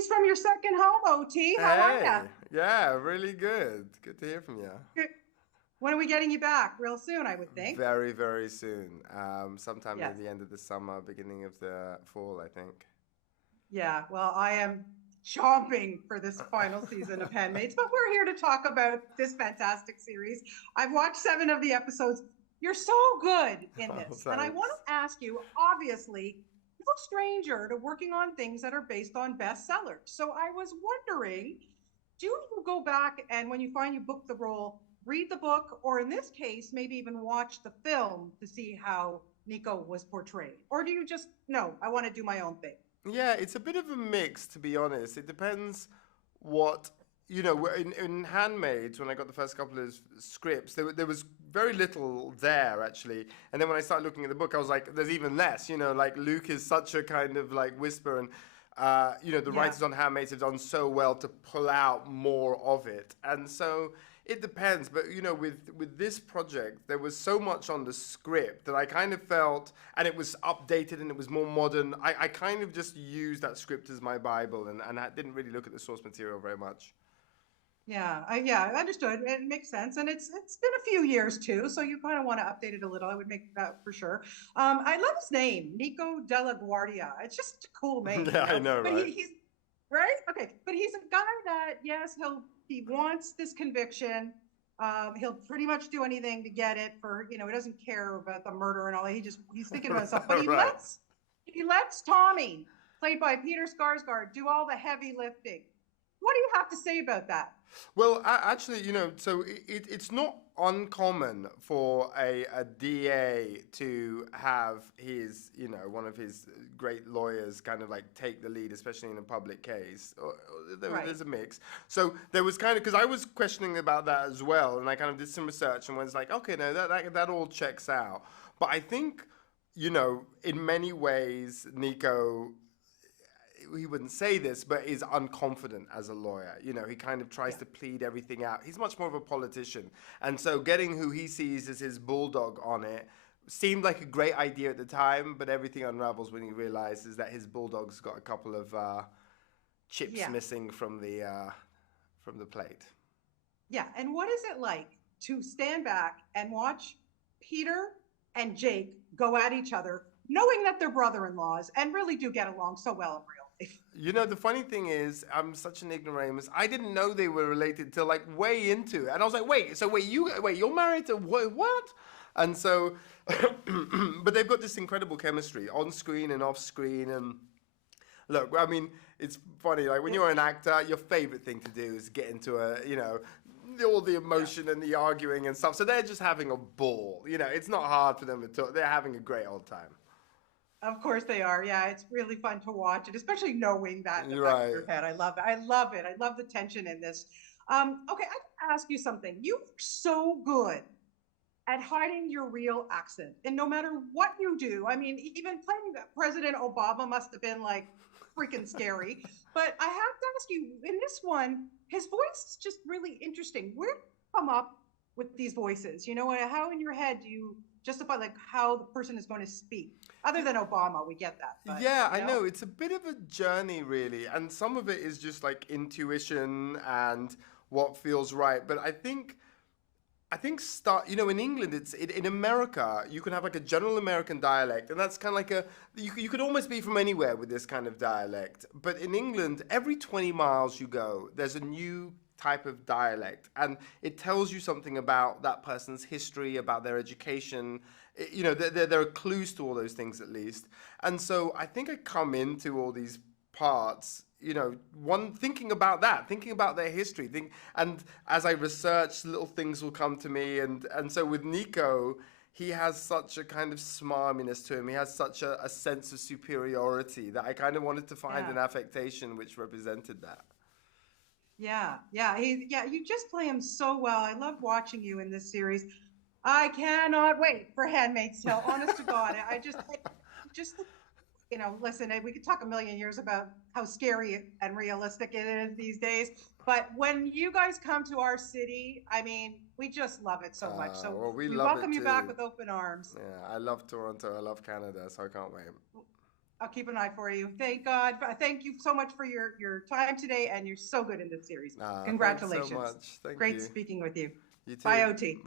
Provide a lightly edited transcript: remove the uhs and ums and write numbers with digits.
Greetings from your second home, OT. How are ya? Hey, yeah, really good. Good to hear from you. Good. When are we getting you back? Real soon, I would think. Very, very soon. Sometime near Yes. the end of the summer, beginning of the fall, I think. Yeah. Well, I am chomping for this final season of Handmaids, but we're here to talk about this fantastic series. I've watched 7 of the episodes. You're so good in Oh, this. And I want thanks. to ask you, obviously, no stranger to working on things that are based on bestsellers. So I was wondering, do you go back and when you find you book the role, read the book, or in this case, maybe even watch the film to see how Nico was portrayed? Or do you just, no, I want to do my own thing? Yeah, it's a bit of a mix, to be honest. It depends what, in Handmaids, when I got the first couple of scripts, there was very little there, actually. And then when I started looking at the book, I was like, there's even less, like Luke is such a kind of like whisper. And, the Yeah. writers on Handmaids have done so well to pull out more of it. And so it depends, but with this project, there was so much on the script that I kind of felt, and it was updated and it was more modern. I kind of just used that script as my Bible, and I didn't really look at the source material very much. Yeah, I understood. It makes sense, and it's been a few years too, so you kind of want to update it a little. I would make that for sure. I love his name, Nico Della Guardia. It's just a cool name, Yeah, I know, But right? he's right, okay. But he's a guy that yes, he wants this conviction. He'll pretty much do anything to get it for he doesn't care about the murder and all that. He's thinking about himself, but Right. he lets Tommy, played by Peter Skarsgård, do all the heavy lifting. What do you have to say about that? Well, actually, so it's not uncommon for a DA to have his, one of his great lawyers kind of like take the lead, especially in a public case. Right. There's a mix. So there was kind of, because I was questioning about that as well, and I kind of did some research and was like, okay, no, that all checks out. But I think, in many ways, Nico, he wouldn't say this, but is unconfident as a lawyer. He kind of tries Yeah. to plead everything out. He's much more of a politician. And so getting who he sees as his bulldog on it seemed like a great idea at the time, but everything unravels when he realizes that his bulldog's got a couple of chips Yeah. missing from the plate. Yeah. And what is it like to stand back and watch Peter and Jake go at each other, knowing that they're brother-in-laws and really do get along so well in real life? The funny thing is, I'm such an ignoramus. I didn't know they were related till like way into it, and I was like, you're married to what? And so, but they've got this incredible chemistry on screen and off screen. And look, I mean, it's funny. Like when you're an actor, your favorite thing to do is get into all the Yeah. emotion and the arguing and stuff. So they're just having a ball. It's not hard for them at all. They're having a great old time. Of course they are. Yeah, it's really fun to watch it, especially knowing that in the You're back of right. your head. I love it. I love it. I love the tension in this. Okay, I can ask you something. You're so good at hiding your real accent. And no matter what you do, I mean, even playing President Obama must have been like freaking scary. But I have to ask you, in this one, his voice is just really interesting. Where do you come up with these voices? How in your head do you justify like how the person is going to speak? Other than Obama, we get that, but Yeah, I know. It's a bit of a journey, really. And some of it is just like intuition and what feels right. But in England, in America, you can have like a general American dialect, and that's kind of like you could almost be from anywhere with this kind of dialect. But in England, every 20 miles you go, there's a new type of dialect, and it tells you something about that person's history, about their education. There are clues to all those things at least. And so I think I come into all these parts, one thinking about that, thinking about their history, and as I research, little things will come to me, and so with Nico, he has such a kind of smarminess to him. He has such a sense of superiority that I kind of wanted to find yeah, an affectation which represented that. yeah. You just play him so well. I love watching you in this series. I cannot wait for Handmaid's Tale. Honest to God, just listen, we could talk a million years about how scary and realistic it is these days. But when you guys come to our city, I mean, we just love it so much. So Well, we we love welcome it you back too. with open arms. Yeah, I love Toronto. I love Canada, so I can't wait. I'll keep an eye for you. Thank God. Thank you so much for your time today, and you're so good in this series. Thanks so Congratulations. much. Thank Great you. speaking with you. You Bye, too. OT. Bye.